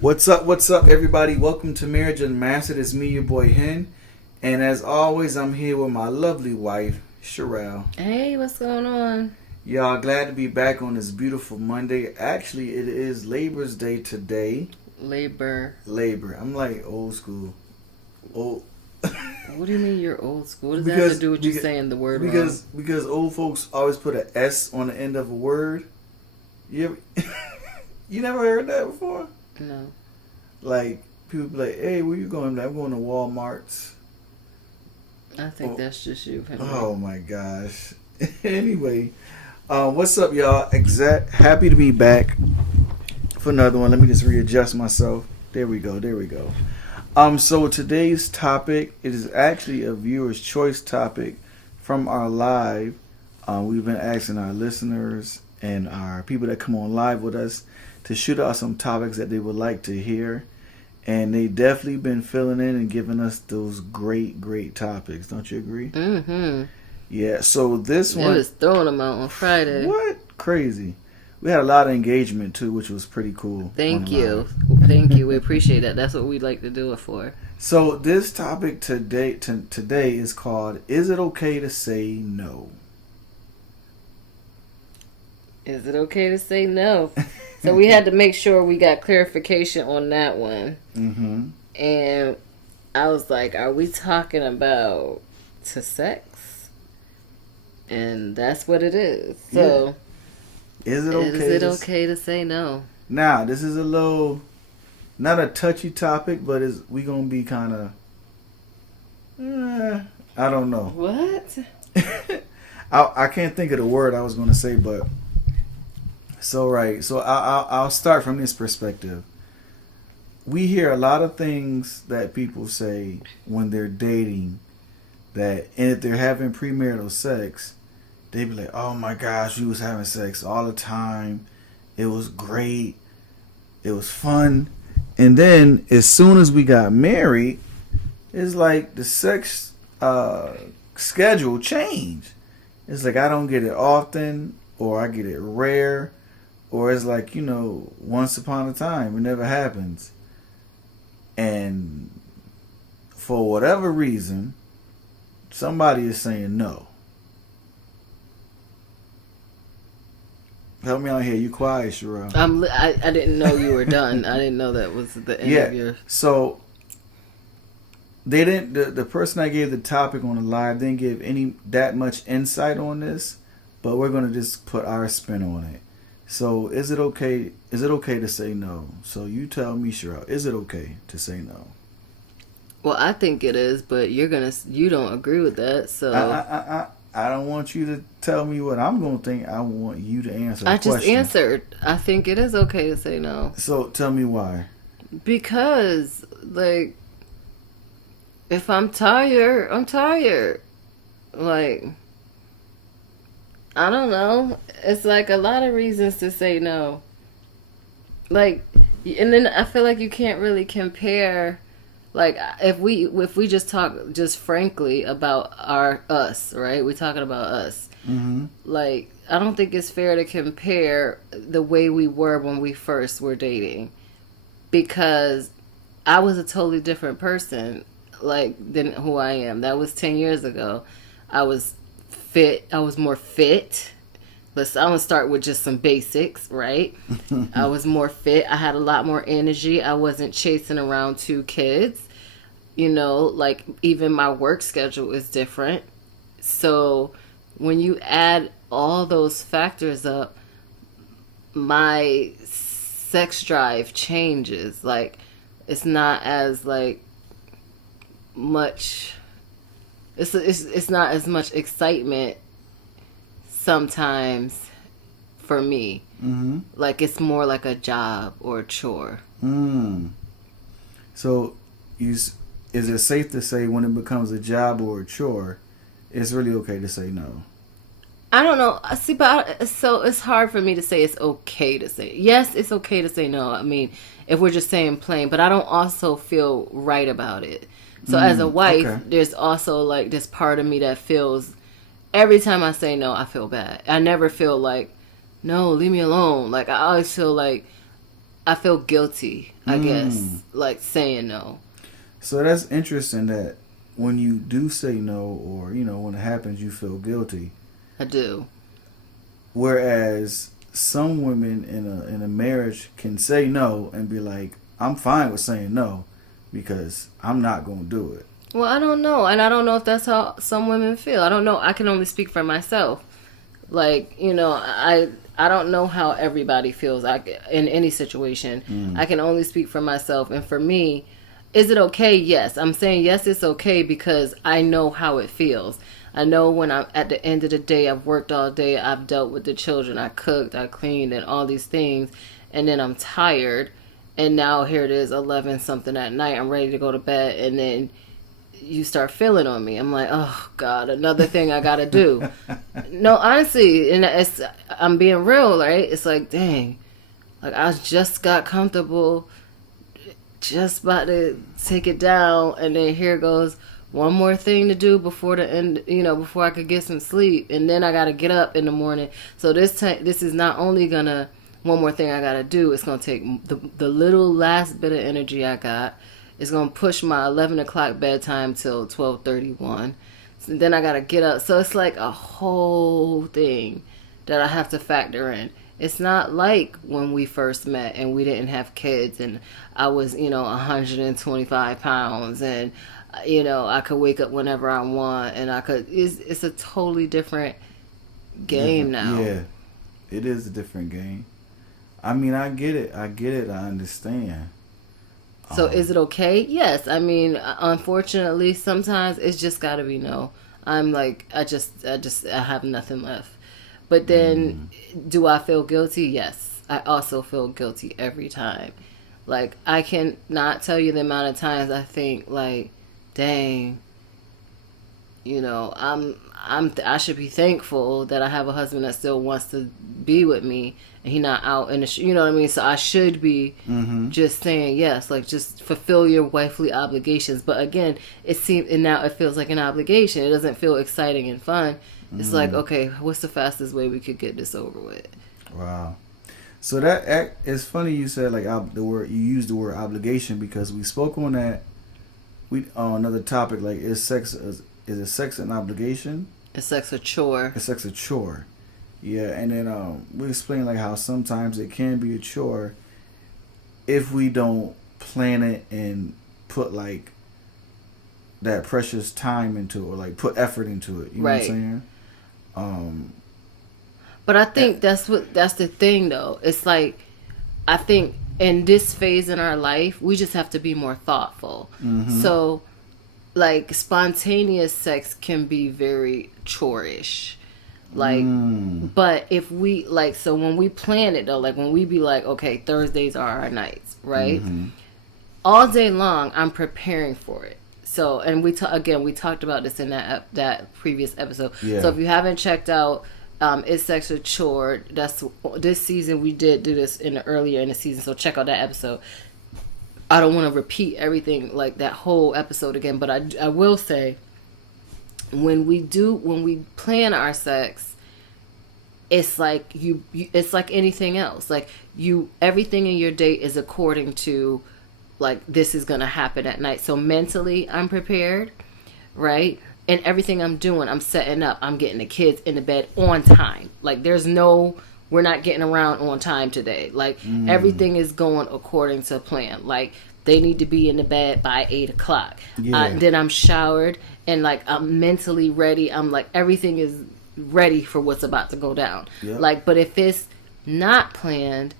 What's up, everybody? Welcome to Marriage Unmastered. It's me, your boy Hen. And as always, I'm here with my lovely wife, Shireal. Hey, what's going on? Y'all, glad to be back on this beautiful Monday. Actually, it is Labor's Day today. Labor. I'm like old school. Old. What do you mean you're old school? What does that have to do with you saying the word wrong? Because old folks always put an S on the end of a word. You never heard that before? No. Like, people be like, hey, where you going? I'm going to Walmart's. I think that's just you. Henry. Oh my gosh. Anyway, what's up, y'all? Happy to be back for another one. Let me just readjust myself. There we go. So today's topic, it is actually a viewer's choice topic from our live. We've been asking our listeners and our people that come on live with us to shoot out some topics that they would like to hear. And they definitely been filling in and giving us those great topics. Don't you agree? Mm-hmm. Yeah, so this one... They was throwing them out on Friday. What? Crazy. We had a lot of engagement, too, which was pretty cool. Thank you. We appreciate that. That's what we like to do it for. So this topic today is called, Is It Okay to Say No? Is it okay to say no? So we had to make sure we got clarification on that one. Mm-hmm. And I was like, are we talking about to sex? And that's what it is. So, yeah. Is it okay to say no? Now, this is a little, not a touchy topic, but we going to be kind of, I don't know. What? I can't think of the word I was going to say, but... So I'll start from this perspective. We hear a lot of things that people say when they're dating, and if they're having premarital sex, they be like, "Oh my gosh, we was having sex all the time. It was great. It was fun." And then as soon as we got married, it's like the sex schedule changed. It's like I don't get it often, or I get it rare. Or it's like, once upon a time, it never happens. And for whatever reason, somebody is saying no. Help me out here. You quiet, Shireal. I didn't know you were done. I didn't know that was the end of your... So, they didn't... The person I gave the topic on the live didn't give that much insight on this. But we're going to just put our spin on it. So, is it okay to say no? So, you tell me, Shireal, is it okay to say no? Well, I think it is, but you don't agree with that, so... I don't want you to tell me what I'm going to think. I want you to answer the question. I just answered. I think it is okay to say no. So, tell me why. Because, if I'm tired, I'm tired. I don't know. It's like a lot of reasons to say no. And then I feel like you can't really compare. If we just talk just frankly about us, right? We're talking about us. Mm-hmm. I don't think it's fair to compare the way we were when we first were dating, because I was a totally different person, than who I am. That was 10 years ago. I was fit. I was more fit. I'm going to start with just some basics, right? I was more fit. I had a lot more energy. I wasn't chasing around 2 kids. Even my work schedule is different. So when you add all those factors up, my sex drive changes. It's not as much... It's not as much excitement sometimes for me. Mm-hmm. It's more like a job or a chore. So, is it safe to say when it becomes a job or a chore, it's really okay to say no? I don't know. See, so it's hard for me to say it's okay to say. Yes, it's okay to say no. I mean, if we're just saying plain, but I don't also feel right about it. So as a wife, there's also this part of me that feels every time I say no, I feel bad. I never feel like, no, leave me alone. Like, I always feel like I feel guilty, I guess, like saying no. So that's interesting that when you do say no, or when it happens, you feel guilty. I do. Whereas some women in a marriage can say no and be like, I'm fine with saying no because I'm not going to do it. Well, I don't know, and I don't know if that's how some women feel. I don't know. I can only speak for myself. Like, I don't know how everybody feels in any situation. I can only speak for myself. And for me, is it okay? Yes. I'm saying yes, it's okay because I know how it feels. I know when I'm at the end of the day, I've worked all day, I've dealt with the children, I cooked, I cleaned, and all these things, and then I'm tired, and now here it is, 11 something at night, I'm ready to go to bed, and then you start feeling on me. I'm like, oh God, another thing I gotta do. No, honestly, and I'm being real, right? It's like, dang, like I just got comfortable, just about to take it down, and then here goes one more thing to do before the end, before I could get some sleep, and then I gotta get up in the morning. So this is not only gonna one more thing I gotta do. It's gonna take the little last bit of energy I got. It's gonna push my 11 o'clock bedtime till 12:31. So then I gotta get up. So it's like a whole thing that I have to factor in. It's not like when we first met and we didn't have kids and I was 125 pounds and I could wake up whenever I want, and it's a totally different game now. Yeah, it is a different game. I mean, I get it. I understand. So is it okay? Yes. I mean, unfortunately, sometimes it's just got to be no. I'm like, I have nothing left. But then, do I feel guilty? Yes. I also feel guilty every time. Like, I can not tell you the amount of times I think, like, dang, I should be thankful that I have a husband that still wants to be with me and he not out in the you know what I mean? So I should be just saying yes, like just fulfill your wifely obligations. But again, now it feels like an obligation. It doesn't feel exciting and fun. It's like, okay, what's the fastest way we could get this over with? Wow. So that it's funny you said like you used the word obligation because we spoke on that. On another topic, like is sex an obligation? Is sex a chore? Is sex a chore? Yeah, and then we explained like how sometimes it can be a chore if we don't plan it and put like that precious time into it, or like put effort into it. You know what I'm saying? But I think that's the thing though. It's like I think in this phase in our life, we just have to be more thoughtful. So, like, spontaneous sex can be very chore-ish. Like, but if we, like, so when we plan it, though, like, when we be like, okay, Thursdays are our nights, right? All day long, I'm preparing for it. So, and we talked about this in that previous episode. Yeah. So if you haven't checked out Is Sex a Chore? That's this season. We did do this earlier in the season, so check out that episode. I don't want to repeat everything like that whole episode again, but I will say when we plan our sex, it's like it's like anything else. Like everything in your day is according to like this is gonna happen at night. So mentally, I'm prepared, right? And everything I'm doing, I'm setting up. I'm getting the kids in the bed on time. Like, we're not getting around on time today. Like, everything is going according to plan. Like, they need to be in the bed by 8 o'clock. Yeah. Then I'm showered and, like, I'm mentally ready. I'm like, everything is ready for what's about to go down. Yep. Like, but if it's not planned,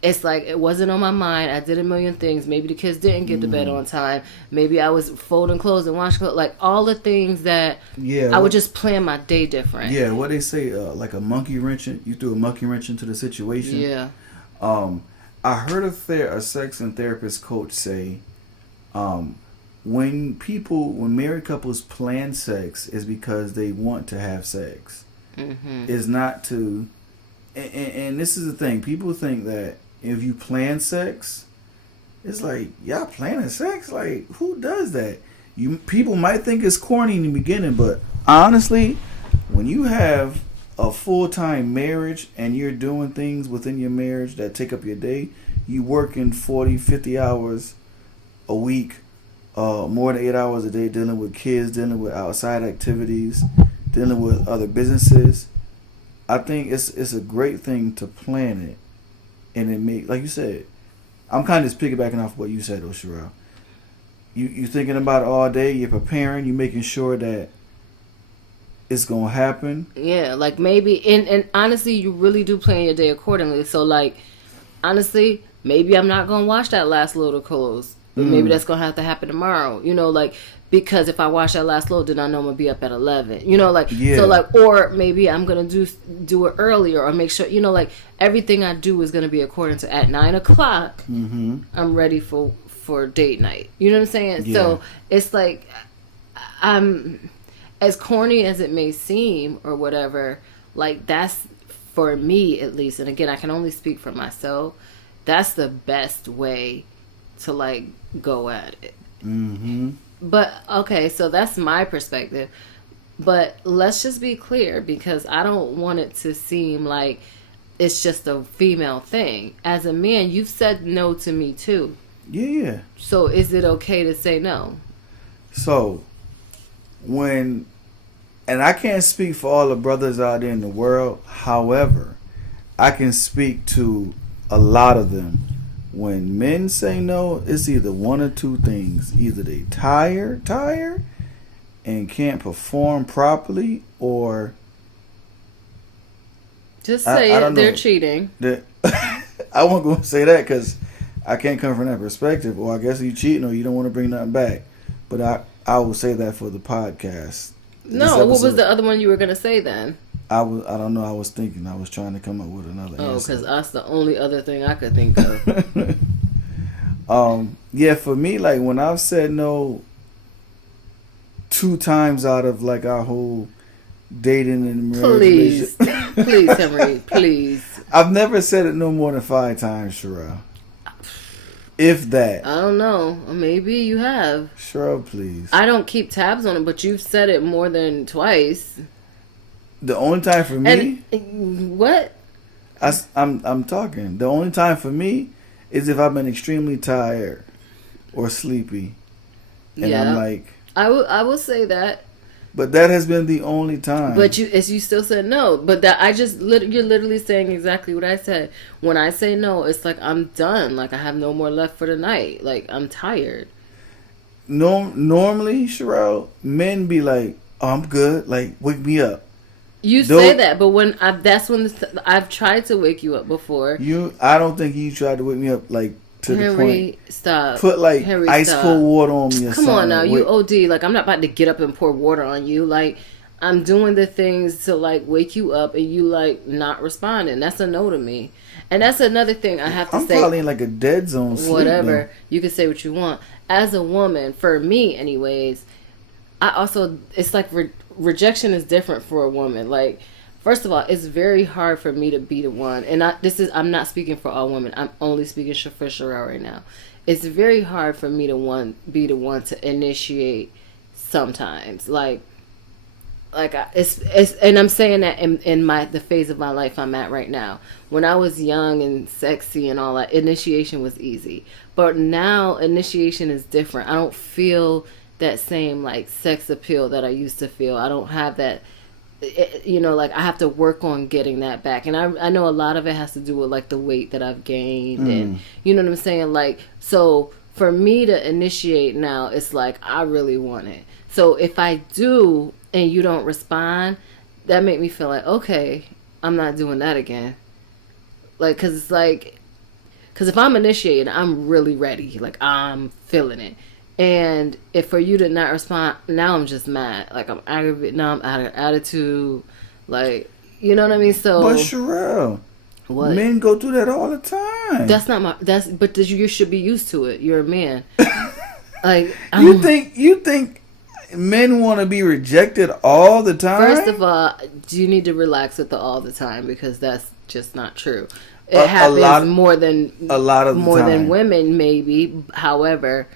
it's like it wasn't on my mind. I did a million things. Maybe the kids didn't get to bed on time. Maybe I was folding clothes and washing clothes. Like all the things that I would just plan my day different. Yeah, what they say, like a monkey wrench. You threw a monkey wrench into the situation. Yeah. I heard a sex and therapist coach say, when married couples plan sex is because they want to have sex. It's not to. And this is the thing. People think that if you plan sex, it's like, y'all planning sex? Like, who does that? People might think it's corny in the beginning, but honestly, when you have a full-time marriage and you're doing things within your marriage that take up your day, you working 40, 50 hours a week, more than 8 hours a day, dealing with kids, dealing with outside activities, dealing with other businesses. I think it's a great thing to plan it, and it make, like you said, I'm kind of just piggybacking off what you said, Shireal. You thinking about it all day. You're preparing. You're making sure that it's gonna happen. Yeah, like maybe, and honestly, you really do plan your day accordingly. So like, honestly, maybe I'm not gonna wash that last load of clothes. Maybe that's gonna have to happen tomorrow. You know, like, because if I wash that last load, then I know I'm gonna be up at 11. You know, like, so like, or maybe I'm gonna do it earlier, or make sure, you know, like, everything I do is gonna be according to at 9 o'clock. I'm ready for date night. You know what I'm saying? Yeah. So it's like, I'm, as corny as it may seem or whatever, like, that's, for me at least, and again, I can only speak for myself, that's the best way to like go at it. But okay, so that's my perspective, but let's just be clear, because I don't want it to seem like it's just a female thing. As a man, you've said no to me too. Yeah. So is it okay to say no? So and I can't speak for all the brothers out there in the world, however, I can speak to a lot of them. When men say no, it's either one or two things. Either they tired, and can't perform properly, or just say it, they're cheating. I won't go and say that because I can't come from that perspective. Or I guess you cheating or you don't want to bring nothing back. But I will say that for the podcast. No, what was the other one you were going to say then? I don't know. I was thinking. I was trying to come up with another answer. Because that's the only other thing I could think of. Yeah, for me, like, when I've said no 2 times out of, like, our whole dating and marriage. Please, Henry, please. I've never said it no more than 5 times, Shireal. If that. I don't know. Maybe you have. Shireal, please. I don't keep tabs on it, but you've said it more than twice. The only time for me, what? I'm talking. The only time for me is if I've been extremely tired or sleepy, and I'm like, I will say that. But that has been the only time. But you still said no. But that you're literally saying exactly what I said. When I say no, it's like I'm done. Like I have no more left for the night. Like I'm tired. Normally, Shireal, men be like, "Oh, I'm good. Like wake me up." You say that, but when I've tried to wake you up before. I don't think you tried to wake me up like to Henry, the point. Stop. Put like Henry, ice stop. cold water on me or Come something. on now, you OD. Like I'm not about to get up and pour water on you. Like I'm doing the things to like wake you up, and you like not responding. That's a no to me. And that's another thing I have to say. I'm probably in like a dead zone. Whatever. Sleep, you can say what you want. As a woman, for me, anyways, I also it's like rejection is different for a woman. Like. First of all, it's very hard for me to be the one, and I'm not speaking for all women. I'm only speaking for Shireal right now. It's very hard for me to be the one to initiate sometimes. And I'm saying that in the phase of my life I'm at right now. When I was young and sexy and all that, initiation was easy. But now initiation is different. I don't feel that same like sex appeal that I used to feel. I don't have that. Like I have to work on getting that back, and I know a lot of it has to do with like the weight that I've gained, and you know what I'm saying. Like, so for me to initiate now, it's like I really want it. So if I do and you don't respond, that make me feel like okay, I'm not doing that again. Like, cause if I'm initiating, I'm really ready. Like I'm feeling it. And if for you to not respond, now I'm just mad. Like I'm aggravated. Now I'm out of attitude. Like, you know what I mean? So, but Shireal, what? Men go through that all the time. But you should be used to it. You're a man. Like you think men want to be rejected all the time? First of all, you need to relax with the all the time, because that's just not true. It happens more than women, maybe. However.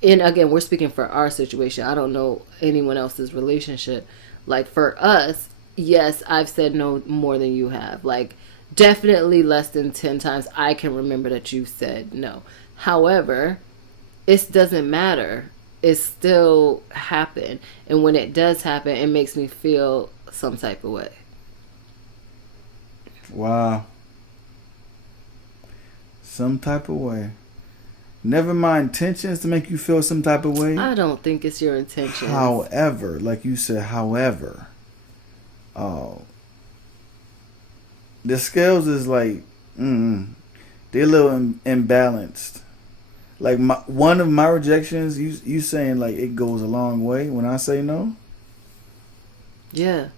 And again, we're speaking for our situation. I don't know anyone else's relationship. Like for us, yes, I've said no more than you have. Like definitely less than 10 times I can remember that you've said no. However, it doesn't matter. It still happened. And when it does happen, it makes me feel some type of way. Wow. Some type of way. Never mind intentions to make you feel some type of way. I don't think it's your intention. However, like you said, the scales is like, they're a little imbalanced. Like one of my rejections, you saying like it goes a long way when I say no. Yeah,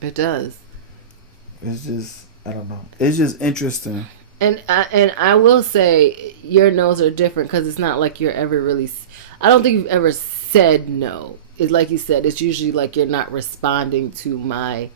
it does. It's just, I don't know. It's just interesting. And I will say your no's are different because it's not like you're ever really. I don't think you've ever said no. It's like you said. It's usually like you're not responding to my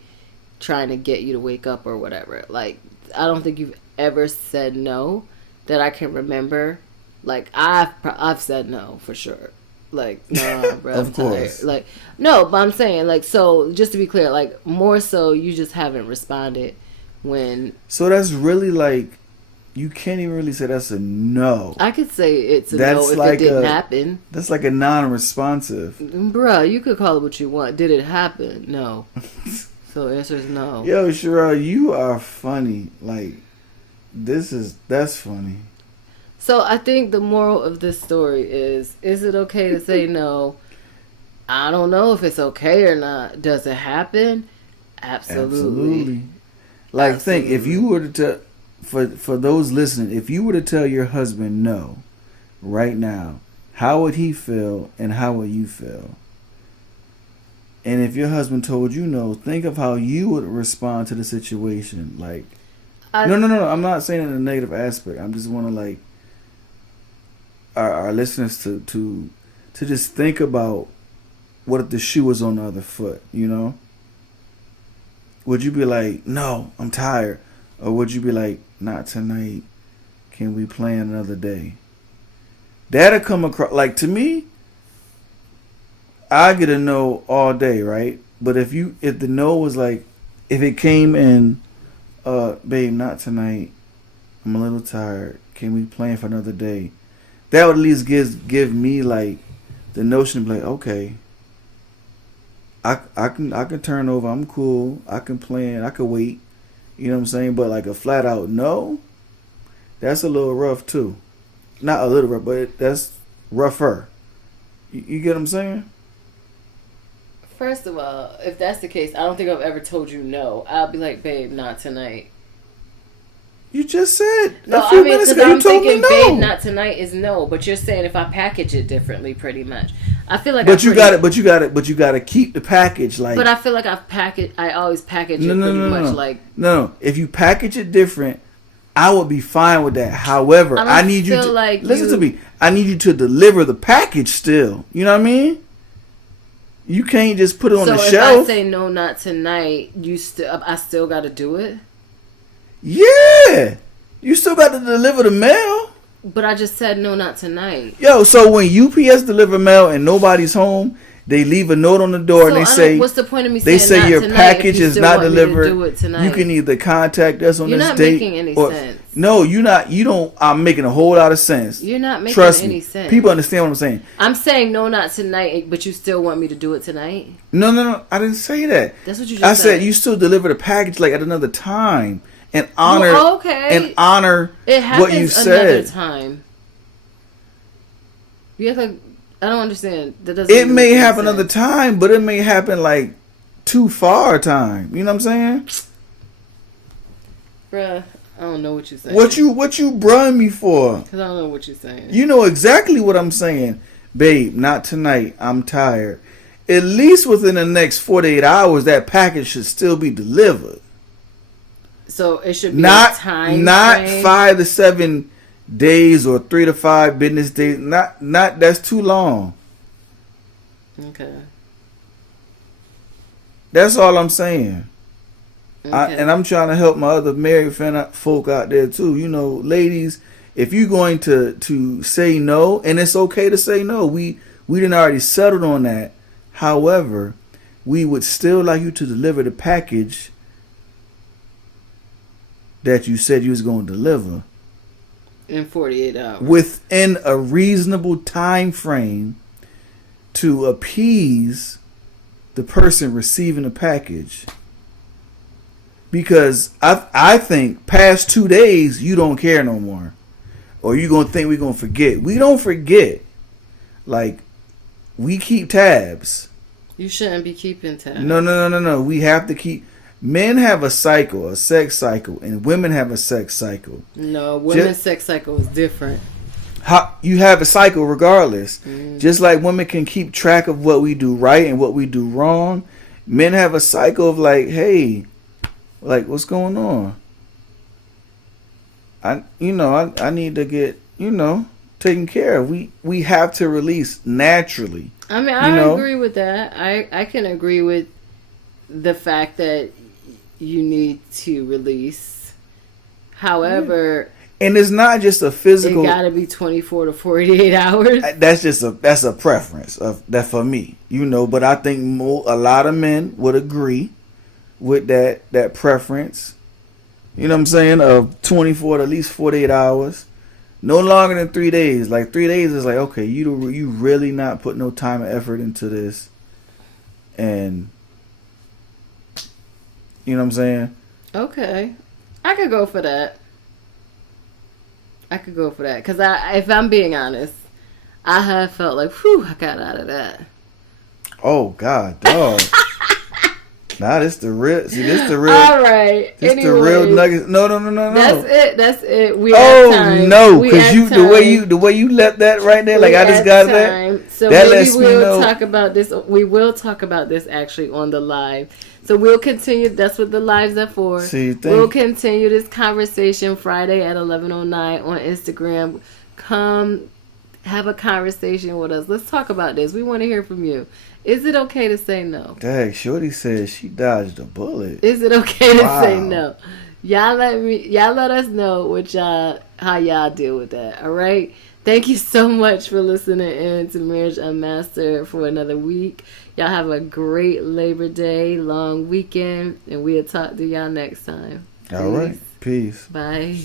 trying to get you to wake up or whatever. Like I don't think you've ever said no that I can remember. Like I've said no for sure. Like no, bro. Of course. Tired. Like no, but I'm saying like so. Just to be clear, like more so, you just haven't responded when. So that's really like. You can't even really say that's a no. I could say it's a no if like it didn't happen. That's like a non-responsive. Bruh, you could call it what you want. Did it happen? No. So the answer is no. Yo, Shireal, you are funny. Like, that's funny. So I think the moral of this story is it okay to say no? I don't know if it's okay or not. Does it happen? Absolutely. Like, Absolutely. think, if you were to... For those listening, if you were to tell your husband no right now, how would he feel and how would you feel? And if your husband told you no, think of how you would respond to the situation. Like, no. I'm not saying in a negative aspect. I just want to like our listeners to just think about what if the shoe was on the other foot. You know, would you be like, no, I'm tired? Or would you be like, not tonight, can we plan another day? That'll come across, like to me, I get a no all day, right? But if the no was like, if it came in, babe, not tonight, I'm a little tired, can we plan for another day? That would at least give me like the notion of like, okay, I can turn over, I'm cool, I can plan, I can wait. You know what I'm saying? But like a flat out no, that's a little rough too. Not a little rough, but that's rougher. You get what I'm saying? First of all, if that's the case, I don't think I've ever told you no. I'll be like, babe, not tonight. You just said no. A few minutes ago I'm thinking, no. babe, not tonight is no. But you're saying if I package it differently, pretty much. I feel like. But you got to keep the package like. But I feel like I always package it pretty much like. No, if you package it different, I would be fine with that. However, I need you to listen to me. I need you to deliver the package still. You know what I mean? You can't just put it on the shelf. So if I say no, not tonight, I still got to do it. Yeah, you still got to deliver the mail. But I just said no, not tonight. Yo, so when UPS deliver mail and nobody's home, they leave a note on the door and they say, "What's the point of me saying?" They saying say your package is not delivered. You can either contact us on you're this not date. Making any sense. No, you're not. You don't. I'm making a whole lot of sense. You're not making Trust any me. sense. People understand what I'm saying. I'm saying no, not tonight, but you still want me to do it tonight? No. I didn't say that. That's what you just said. I said you still deliver the package like at another time and honor what you said. Another time. You act like I don't understand. That doesn't. It may happen another time, but it may happen like too far time. You know what I'm saying? Bruh, I don't know what you're saying. What you brung me for? Because I don't know what you're saying. You know exactly what I'm saying. Babe, not tonight. I'm tired. At least within the next 48 hours, that package should still be delivered. So it should be not time not frame. 5 to 7 days or 3 to 5 business days. Not that's too long. Okay. That's all I'm saying. Okay. And I'm trying to help my other married folk out there too. You know, ladies, if you're going to say no, and it's okay to say no, we didn't already settled on that. However, we would still like you to deliver the package that you said you was going to deliver in 48 hours within a reasonable time frame to appease the person receiving the package. Because I think past 2 days you don't care no more, or you gonna think we're gonna forget. We don't forget. Like, we keep tabs. You shouldn't be keeping tabs. No. We have to keep. Men have a cycle, a sex cycle, and women have a sex cycle. No, women's sex cycle is different. You have a cycle regardless. Mm. Just like women can keep track of what we do right and what we do wrong, men have a cycle of like, hey, like, what's going on? I need to get, taken care of. We have to release naturally. I mean, I agree with that. I can agree with the fact that you need to release. However, and it's not just a physical. It got to be 24 to 48 hours. That's a preference of that for me, But I think a lot of men would agree with that preference. You know what I'm saying? Of 24 to at least 48 hours. No longer than 3 days. Like 3 days is like, okay, you really not put no time and effort into this. And you know what I'm saying? Okay. I could go for that. Because if I'm being honest, I have felt like, whew, I got out of that. Oh, God, dog. Nah, this the real. See, this the real. All right. This the real nuggets. No. That's it. We have time. No, because the way you left that right there, like I just got that. So that maybe we'll talk about this. We will talk about this actually on the live. So we'll continue. That's what the lives are for. We'll continue this conversation Friday at 11:09 on Instagram. Come have a conversation with us. Let's talk about this. We want to hear from you. Is it okay to say no? Dang, Shorty says she dodged a bullet. Is it okay to say no? Y'all let us know how y'all deal with that. All right. Thank you so much for listening in to Marriage Unmastered for another week. Y'all have a great Labor Day, long weekend, and we'll talk to y'all next time. All right. Peace. Bye.